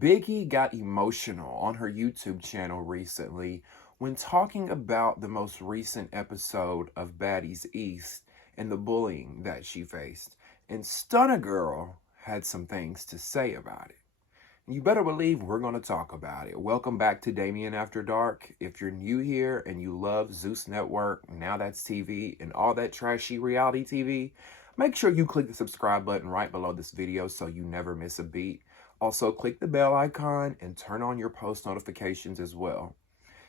Biggie got emotional on her YouTube channel recently when talking about the most recent episode of Baddies East and the bullying that she faced. And Stunna Girl had some things to say about it. You better believe we're going to talk about it. Welcome back to Damien After Dark. If you're new here and you love Zeus Network, Now That's TV, and all that trashy reality TV, make sure you click the subscribe button right below this video so you never miss a beat. Also, click the bell icon and turn on your post notifications as well.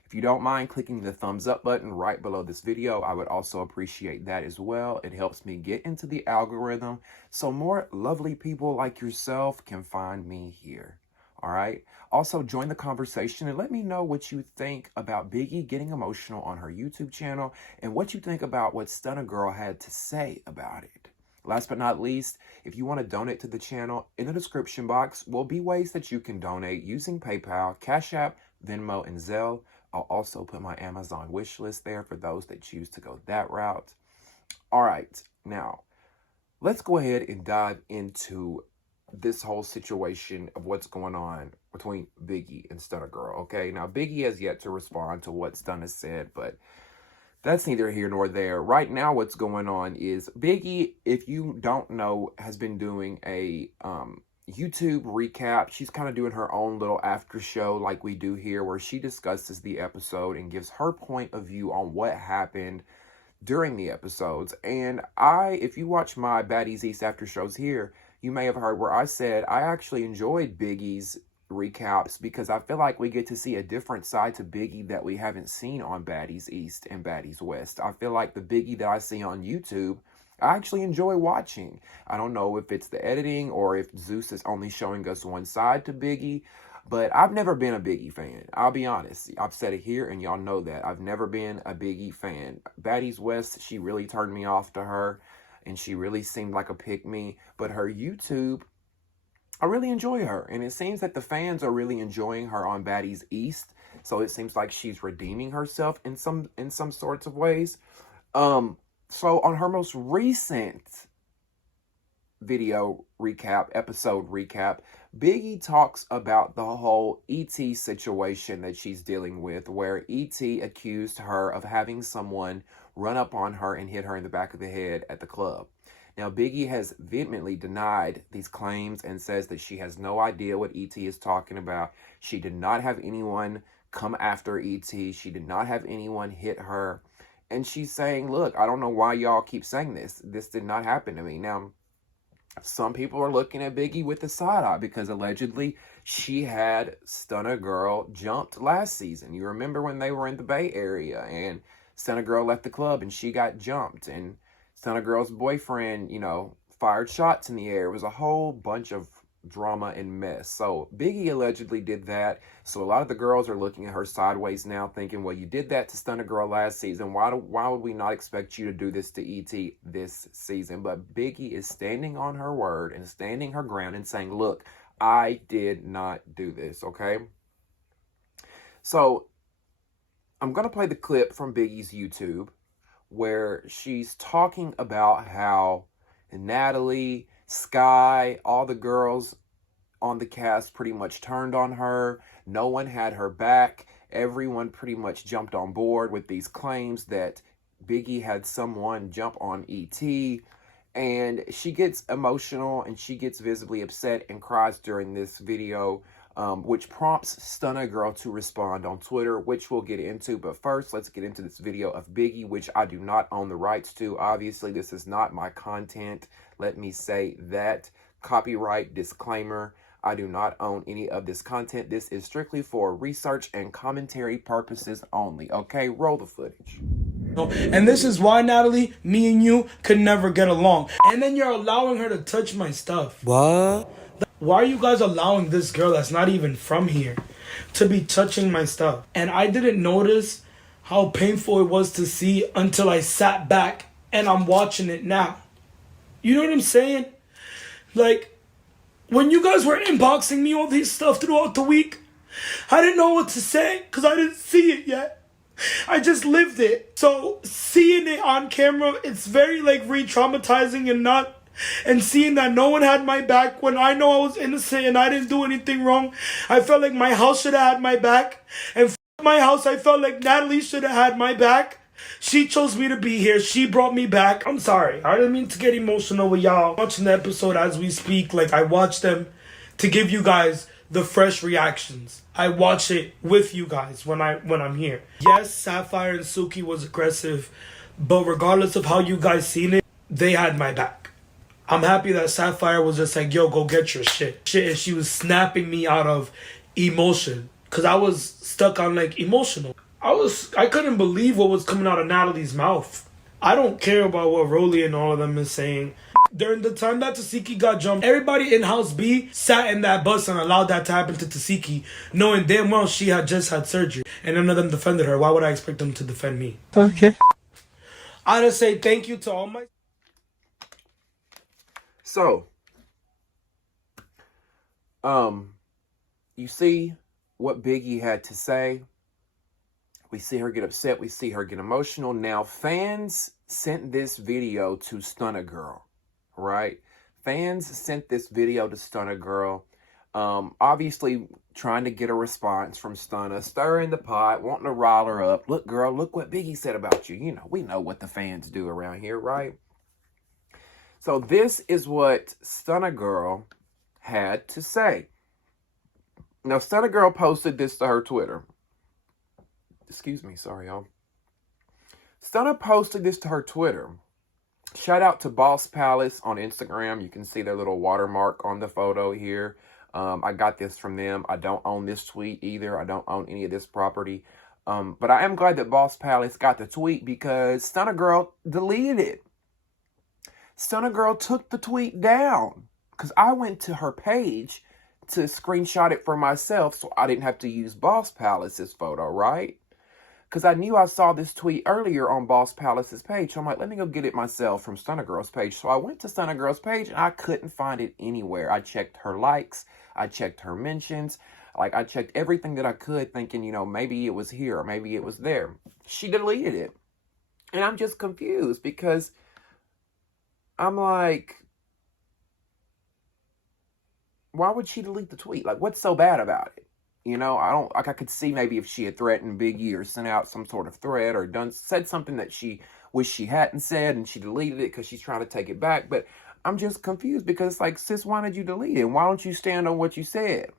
If you don't mind clicking the thumbs up button right below this video, I would also appreciate that as well. It helps me get into the algorithm so more lovely people like yourself can find me here. All right. Also, join the conversation and let me know what you think about Biggie getting emotional on her YouTube channel and what you think about what Stunna Girl had to say about it. Last but not least, if you want to donate to the channel, in the description box will be ways that you can donate using PayPal, Cash App, Venmo, and Zelle. I'll also put my Amazon wish list there for those that choose to go that route. All right, now let's go ahead and dive into this whole situation of what's going on between Biggie and Stunna Girl, okay? Now, Biggie has yet to respond to what Stunna said, but that's neither here nor there. Right now, what's going on is Biggie, if you don't know, has been doing a YouTube recap. She's kind of doing her own little after show like we do here, where she discusses the episode and gives her point of view on what happened during the episodes. And if you watch my Baddies East after shows here, you may have heard where I said I actually enjoyed Biggie's recaps because I feel like we get to see a different side to Biggie that we haven't seen on Baddies East and Baddies West. I feel like the Biggie that I see on YouTube, I actually enjoy watching. I don't know if it's the editing or if Zeus is only showing us one side to Biggie, but I've never been a Biggie fan. I'll be honest. I've said it here and y'all know that. I've never been a Biggie fan. Baddies West, she really turned me off to her and she really seemed like a pick-me, but her YouTube, I really enjoy her, and it seems that the fans are really enjoying her on Baddies East. So it seems like she's redeeming herself in some sorts of ways. So on her most recent video recap, episode recap, Biggie talks about the whole E.T. situation that she's dealing with, where E.T. accused her of having someone run up on her and hit her in the back of the head at the club. Now, Biggie has vehemently denied these claims and says that she has no idea what E.T. is talking about. She did not have anyone come after E.T. She did not have anyone hit her. And she's saying, look, I don't know why y'all keep saying this. This did not happen to me. Now, some people are looking at Biggie with a side eye because allegedly she had Stunna Girl jumped last season. You remember when they were in the Bay Area and Stunna Girl left the club and she got jumped and Stunna Girl's boyfriend, fired shots in the air. It was a whole bunch of drama and mess. So Biggie allegedly did that. So a lot of the girls are looking at her sideways now thinking, well, you did that to Stunna Girl last season. Why would we not expect you to do this to E.T. this season? But Biggie is standing on her word and standing her ground and saying, look, I did not do this, okay? So I'm going to play the clip from Biggie's YouTube where she's talking about how Natalie, Sky, all the girls on the cast pretty much turned on her. No one had her back. Everyone pretty much jumped on board with these claims that Biggie had someone jump on E.T. And she gets emotional and she gets visibly upset and cries during this video, which prompts Stunna Girl to respond on Twitter, which we'll get into. But first, let's get into this video of Biggie, which I do not own the rights to. Obviously, this is not my content. Let me say that. Copyright disclaimer. I do not own any of this content. This is strictly for research and commentary purposes only. Okay, roll the footage. And this is why, Natalie, me and you could never get along. And then you're allowing her to touch my stuff. What? Why are you guys allowing this girl that's not even from here to be touching my stuff? And I didn't notice how painful it was to see until I sat back and I'm watching it now. You know what I'm saying? Like, when you guys were inboxing me all these stuff throughout the week, I didn't know what to say because I didn't see it yet. I just lived it. So seeing it on camera, it's very like re-traumatizing and not And seeing that no one had my back when I know I was innocent and I didn't do anything wrong, I felt like my house should have had my back. And my house, I felt like Natalie should have had my back. She chose me to be here. She brought me back. I'm sorry. I didn't mean to get emotional with y'all. Watching the episode as we speak, like I watch them to give you guys the fresh reactions. I watch it with you guys when I'm here. Yes, Sapphire and Suki was aggressive, but regardless of how you guys seen it, they had my back. I'm happy that Sapphire was just like, yo, go get your shit. And she was snapping me out of emotion. Cause I was stuck on like emotional. I couldn't believe what was coming out of Natalie's mouth. I don't care about what Rolly and all of them is saying. During the time that Tasiki got jumped, everybody in House B sat in that bus and allowed that to happen to Tasiki, knowing damn well she had just had surgery. And none of them defended her. Why would I expect them to defend me? Okay. I just say thank you to all my... So, you see what Biggie had to say. We see her get upset. We see her get emotional. Now, fans sent this video to Stunna Girl, right? Fans sent this video to Stunna Girl, obviously trying to get a response from Stunna, stirring the pot, wanting to rile her up. Look, girl, look what Biggie said about you. You know, we know what the fans do around here, right? So this is what Stunna Girl had to say. Now, Stunna Girl posted this to her Twitter. Excuse me, sorry, y'all. Stunna posted this to her Twitter. Shout out to Boss Palace on Instagram. You can see their little watermark on the photo here. I got this from them. I don't own this tweet either. I don't own any of this property. But I am glad that Boss Palace got the tweet because Stunna Girl deleted it. Stunna Girl took the tweet down because I went to her page to screenshot it for myself so I didn't have to use Boss Palace's photo, right? Because I knew I saw this tweet earlier on Boss Palace's page. So I'm like, let me go get it myself from Stunna Girl's page. So I went to Stunna Girl's page and I couldn't find it anywhere. I checked her likes. I checked her mentions. Like, I checked everything that I could thinking, you know, maybe it was here or maybe it was there. She deleted it. And I'm just confused because I'm like, why would she delete the tweet? Like, what's so bad about it? You know, I could see maybe if she had threatened Biggie or sent out some sort of threat or said something that she wished she hadn't said and she deleted it because she's trying to take it back. But I'm just confused because it's like, sis, why did you delete it? Why don't you stand on what you said?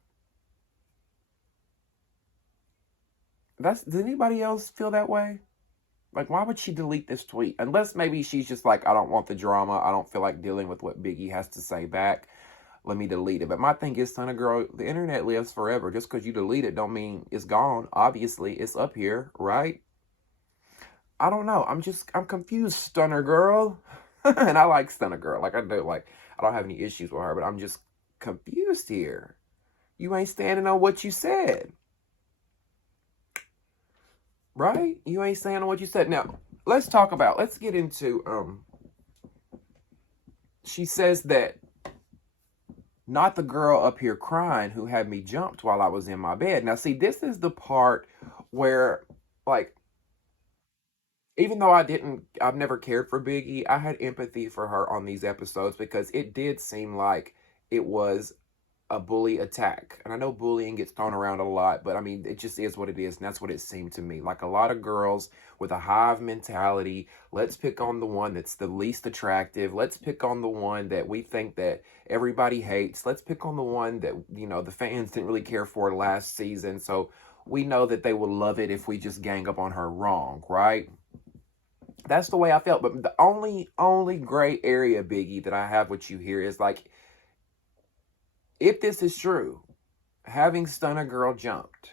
Does anybody else feel that way? Like, why would she delete this tweet? Unless maybe she's just like, I don't want the drama. I don't feel like dealing with what Biggie has to say back. Let me delete it. But my thing is, Stunna Girl, the internet lives forever. Just because you delete it don't mean it's gone. Obviously, it's up here, right? I don't know. I'm confused, Stunna Girl. And I like Stunna Girl. Like, I don't have any issues with her, but I'm just confused here. You ain't standing on what you said. Right? You ain't standing on what you said. Now, let's get into, she says that not the girl up here crying who had me jumped while I was in my bed. Now, see, this is the part where, like, even though I've never cared for Biggie, I had empathy for her on these episodes because it did seem like it was a bully attack. And I know bullying gets thrown around a lot, but I mean, it just is what it is. And that's what it seemed to me. Like a lot of girls with a hive mentality. Let's pick on the one that's the least attractive. Let's pick on the one that we think that everybody hates. Let's pick on the one that, you know, the fans didn't really care for last season. So we know that they will love it if we just gang up on her wrong, right? That's the way I felt. But the only gray area, Biggie, that I have with you here is like, if this is true, having Stunna Girl jumped,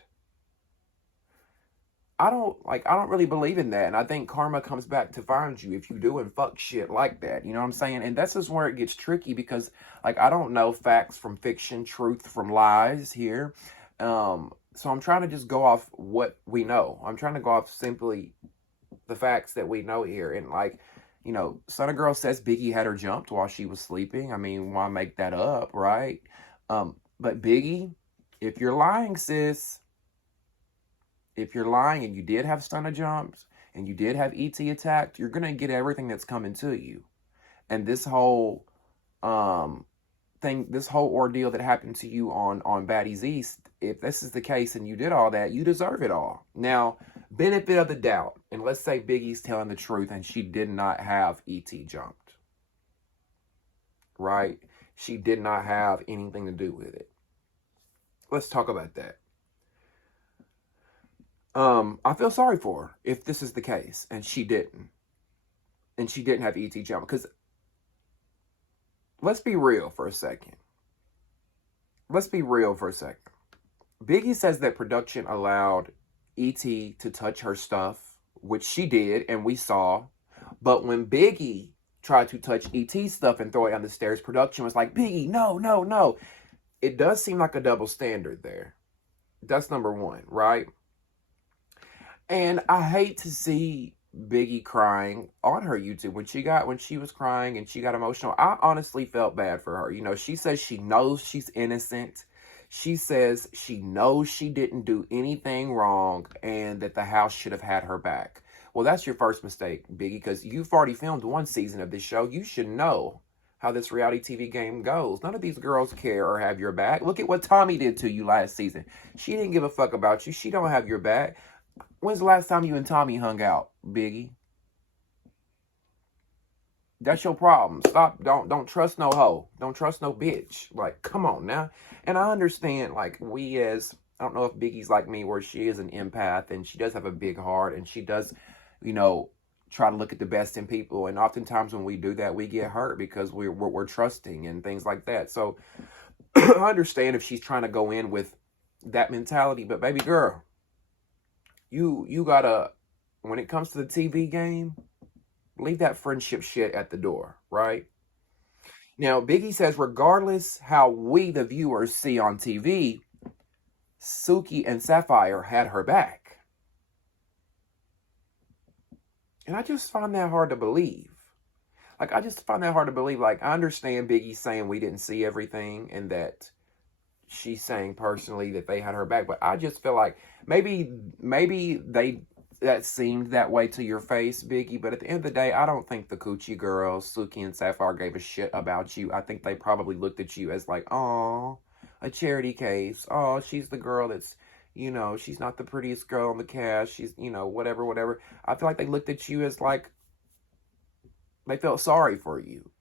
I don't really believe in that. And I think karma comes back to find you if you do and fuck shit like that. You know what I'm saying? And that's just where it gets tricky because, like, I don't know facts from fiction, truth from lies here. So I'm trying to just go off what we know. I'm trying to go off simply the facts that we know here. And, like, you know, Stunna Girl says Biggie had her jumped while she was sleeping. I mean, why make that up, right? But Biggie, if you're lying, sis, if you're lying and you did have Stunna jumps and you did have ET attacked, you're going to get everything that's coming to you. And this whole thing, this whole ordeal that happened to you on Baddies East, if this is the case and you did all that, you deserve it all. Now, benefit of the doubt, and let's say Biggie's telling the truth and she did not have ET jumped, right? She did not have anything to do with it. Let's talk about that. I feel sorry for her if this is the case and she didn't have ET jump, because let's be real for a second. Biggie says that production allowed E.T. to touch her stuff, which she did, and we saw. But when Biggie tried to touch E.T.'s stuff and throw it down the stairs, production was like, Biggie, no, no, no. It does seem like a double standard there. That's number one, right? And I hate to see Biggie crying on her YouTube when she was crying and she got emotional. I honestly felt bad for her. You know, she says she knows she's innocent. She says she knows she didn't do anything wrong and that the house should have had her back. Well, that's your first mistake, Biggie, because you've already filmed one season of this show. You should know how this reality TV game goes. None of these girls care or have your back. Look at what Tommy did to you last season. She didn't give a fuck about you. She don't have your back. When's the last time you and Tommy hung out, Biggie? That's your problem. Stop. Don't trust no hoe. Don't trust no bitch. Like, come on now. And I understand, like, I don't know if Biggie's like me, where she is an empath and she does have a big heart and she does, you know, try to look at the best in people. And oftentimes when we do that, we get hurt because we're trusting and things like that. So I understand if she's trying to go in with that mentality, but baby girl, you gotta, when it comes to the TV game, leave that friendship shit at the door, right? Now, Biggie says, regardless how we, the viewers, see on TV, Suki and Sapphire had her back. And I just find that hard to believe. Like, I understand Biggie saying we didn't see everything and that she's saying personally that they had her back, but I just feel like maybe that seemed that way to your face, Biggie, but at the end of the day, I don't think the Coochie girls, Suki and Sapphire, gave a shit about you. I think they probably looked at you as like, oh, a charity case. Oh, she's the girl that's, you know, she's not the prettiest girl on the cast. She's, you know, whatever. I feel like they looked at you as like, they felt sorry for you.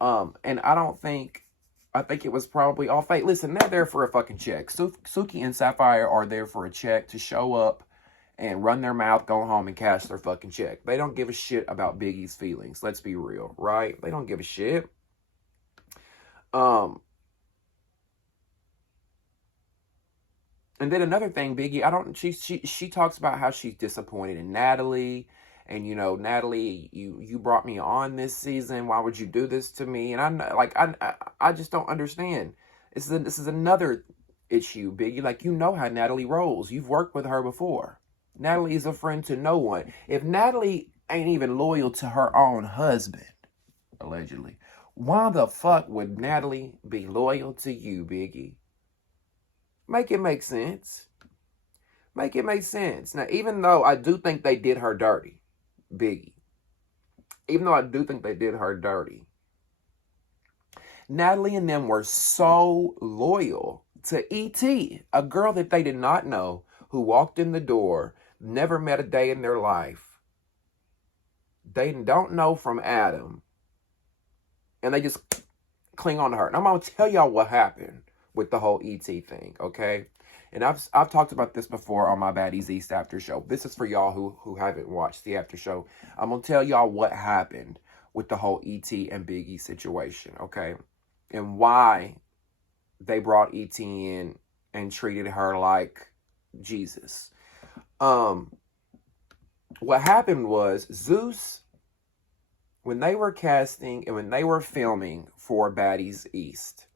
And I think it was probably all fake. Listen, they're there for a fucking check. Suki and Sapphire are there for a check to show up and run their mouth, go home, and cash their fucking check. They don't give a shit about Biggie's feelings. Let's be real, right? They don't give a shit. And then another thing, Biggie, she talks about how she's disappointed in Natalie. And, you know, Natalie, you brought me on this season. Why would you do this to me? And I just don't understand. This is another issue, Biggie. Like, you know how Natalie rolls. You've worked with her before. Natalie is a friend to no one. If Natalie ain't even loyal to her own husband, allegedly, why the fuck would Natalie be loyal to you, Biggie? Make it make sense. Make it make sense. Now, even though I do think they did her dirty, Biggie, Natalie and them were so loyal to E.T., a girl that they did not know, who walked in the door, never met a day in their life. They don't know from Adam. And they just cling on to her. And I'm going to tell y'all what happened with the whole E.T. thing, okay? And I've talked about this before on my Baddies East after show. This is for y'all who haven't watched the after show. I'm going to tell y'all what happened with the whole E.T. and Biggie situation, okay? And why they brought E.T. in and treated her like Jesus. What happened was Zeus, when they were casting and when they were filming for Baddies East,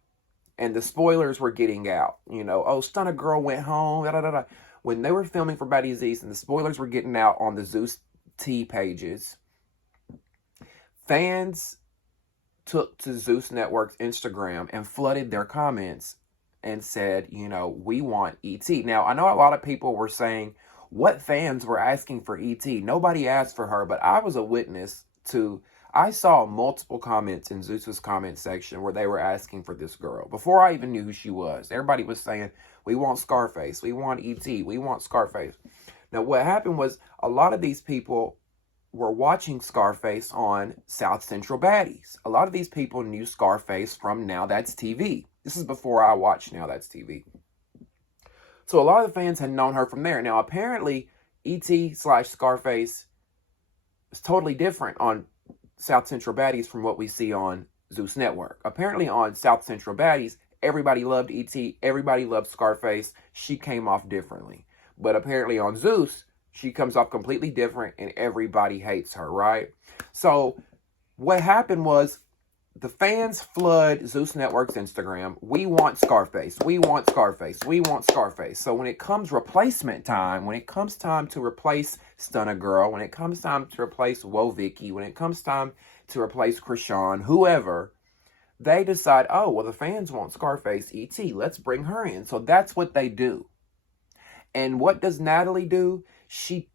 and the spoilers were getting out, you know, oh, Stunna Girl went home, da da da da. When they were filming for Baddies East and the spoilers were getting out on the Zeus T pages, fans took to Zeus Network's Instagram and flooded their comments and said, you know, we want E.T. Now, I know a lot of people were saying, what fans were asking for E.T.? Nobody asked for her, but I was a witness to, I saw multiple comments in Zeus's comment section where they were asking for this girl. Before I even knew who she was, everybody was saying, we want Scarface, we want E.T., we want Scarface. Now, what happened was a lot of these people were watching Scarface on South Central Baddies. A lot of these people knew Scarface from Now That's TV. This is before I watched Now That's TV. So a lot of the fans had known her from there. Now, apparently, E.T./Scarface is totally different on South Central Baddies from what we see on Zeus Network. Apparently on South Central Baddies, everybody loved E.T., everybody loved Scarface. She came off differently. But apparently on Zeus, she comes off completely different and everybody hates her, right? So what happened was the fans flood Zeus Network's Instagram. We want Scarface. We want Scarface. We want Scarface. So when it comes replacement time, when it comes time to replace Stunna Girl, when it comes time to replace Whoa Vicky, when it comes time to replace Krishan, whoever, they decide, oh, well, the fans want Scarface E.T. Let's bring her in. So that's what they do. And what does Natalie do? She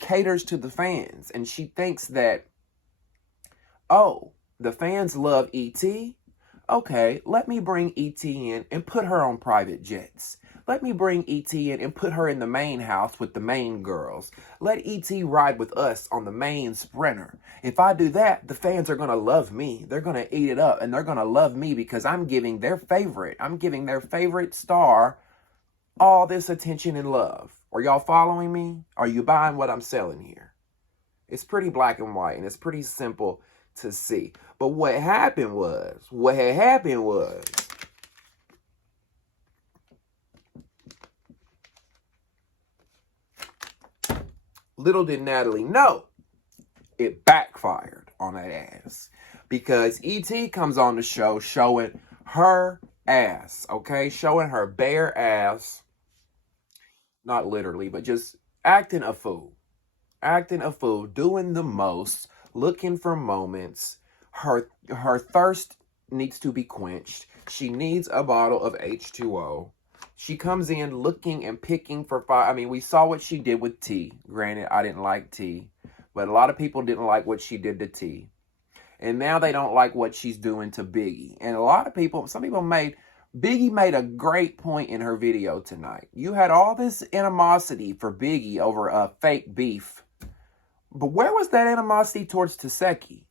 caters to the fans. And she thinks that, oh, the fans love E.T. Okay, let me bring E.T. in and put her on private jets. Let me bring E.T. in and put her in the main house with the main girls. Let E.T. ride with us on the main Sprinter. If I do that, the fans are going to love me. They're going to eat it up and they're going to love me because I'm giving their favorite star all this attention and love. Are y'all following me? Are you buying what I'm selling here? It's pretty black and white and it's pretty simple to see. But what had happened was, little did Natalie know, it backfired on that ass. Because E.T. comes on the show showing her ass, okay? Showing her bare ass. Not literally, but just acting a fool. Acting a fool, doing the most, looking for moments. Her thirst needs to be quenched. She needs a bottle of H2O. She comes in looking and picking for fire. I mean, we saw what she did with T. Granted, I didn't like T. But a lot of people didn't like what she did to T. And now they don't like what she's doing to Biggie. And a lot of people, Biggie made a great point in her video tonight. You had all this animosity for Biggie over a fake beef. But where was that animosity towards Taseki?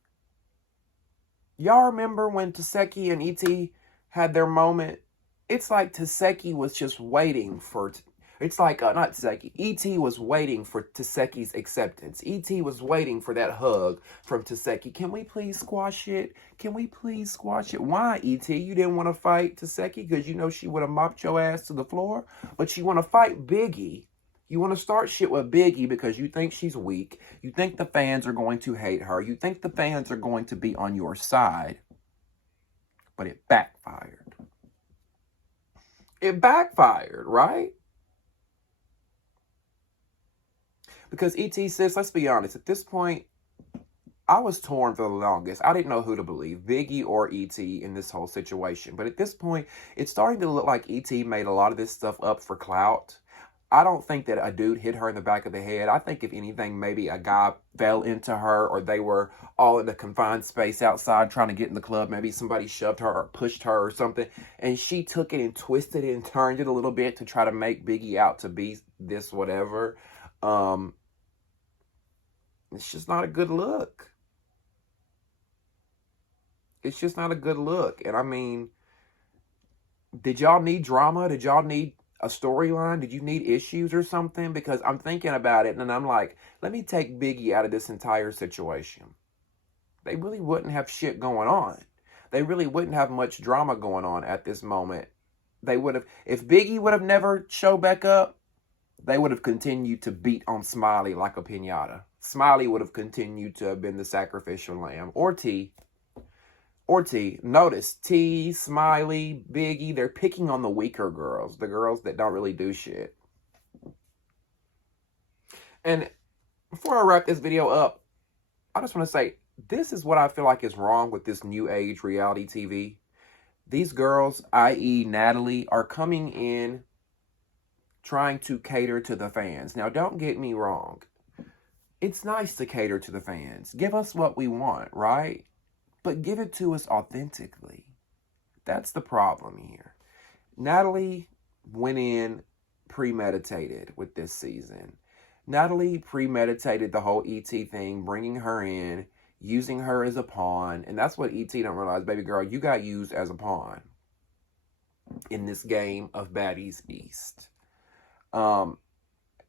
Y'all remember when Taseki and E.T. had their moment? It's like Taseki was just waiting for... not Taseki. E.T. was waiting for Taseki's acceptance. E.T. was waiting for that hug from Taseki. Can we please squash it? Can we please squash it? Why, E.T.? You didn't want to fight Taseki because you know she would have mopped your ass to the floor? But you want to fight Biggie. You want to start shit with Biggie because you think she's weak. You think the fans are going to hate her. You think the fans are going to be on your side. But it backfired. It backfired, right? Because E.T. says, let's be honest, at this point, I was torn for the longest. I didn't know who to believe, Biggie or E.T. in this whole situation. But at this point, it's starting to look like E.T. made a lot of this stuff up for clout. I don't think that a dude hit her in the back of the head. I think if anything, maybe a guy fell into her or they were all in a confined space outside trying to get in the club. Maybe somebody shoved her or pushed her or something. And she took it and twisted it and turned it a little bit to try to make Biggie out to be this whatever. It's just not a good look. It's just not a good look. And I mean, did y'all need drama? Did y'all need a storyline? Did you need issues or something? Because I'm thinking about it and I'm like, let me take Biggie out of this entire situation. They really wouldn't have shit going on. They really wouldn't have much drama going on at this moment. They would have, if Biggie would have never showed back up, they would have continued to beat on Smiley like a piñata. Smiley would have continued to have been the sacrificial lamb. Or T. Notice, T, Smiley, Biggie, they're picking on the weaker girls. The girls that don't really do shit. And before I wrap this video up, I just want to say, this is what I feel like is wrong with this new age reality TV. These girls, i.e. Natalie, are coming in trying to cater to the fans. Now, don't get me wrong. It's nice to cater to the fans. Give us what we want, right? But give it to us authentically. That's the problem here. Natalie went in premeditated with this season. Natalie premeditated the whole ET thing, bringing her in, using her as a pawn. And that's what ET don't realize, baby girl, you got used as a pawn in this game of Baddies East.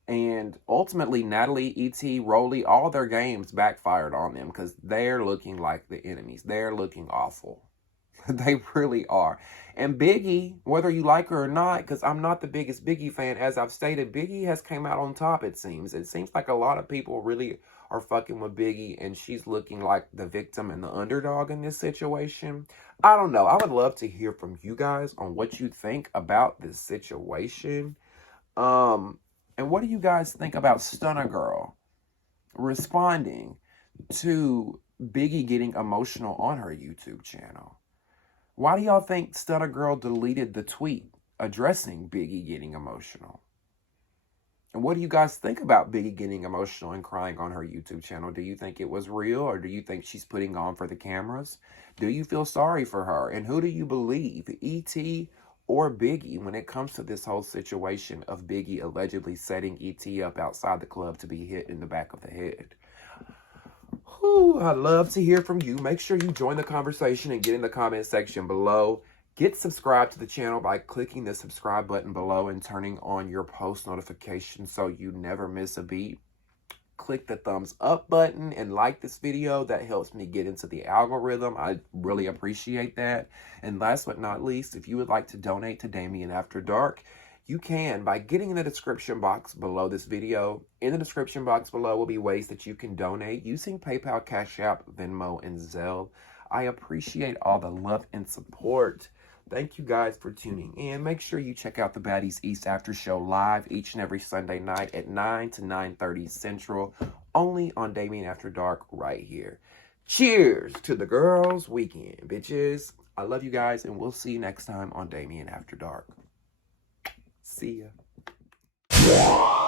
And ultimately, Natalie, E.T., Rolly, all their games backfired on them because they're looking like the enemies. They're looking awful. They really are. And Biggie, whether you like her or not, because I'm not the biggest Biggie fan, as I've stated, Biggie has came out on top, it seems. It seems like a lot of people really are fucking with Biggie, and she's looking like the victim and the underdog in this situation. I don't know. I would love to hear from you guys on what you think about this situation. And what do you guys think about Stunna Girl responding to Biggie getting emotional on her YouTube channel? Why do y'all think Stunna Girl deleted the tweet addressing Biggie getting emotional? And what do you guys think about Biggie getting emotional and crying on her YouTube channel? Do you think it was real, or do you think she's putting on for the cameras? Do you feel sorry for her? And who do you believe, E.T. or Biggie, when it comes to this whole situation of Biggie allegedly setting E.T. up outside the club to be hit in the back of the head? Whew, I'd love to hear from you. Make sure you join the conversation and get in the comment section below. Get subscribed to the channel by clicking the subscribe button below and turning on your post notifications so you never miss a beat. Click the thumbs up button and like this video. That helps me get into the algorithm. I really appreciate that. And last but not least, if you would like to donate to Damien After Dark, you can by getting in the description box below this video. In the description box below will be ways that you can donate using PayPal, Cash App, Venmo, and Zelle. I appreciate all the love and support. Thank you guys for tuning in. Make sure you check out the Baddies East After Show live each and every Sunday night at 9 to 9:30 Central, only on Damien After Dark right here. Cheers to the girls' weekend, bitches. I love you guys, and we'll see you next time on Damien After Dark. See ya.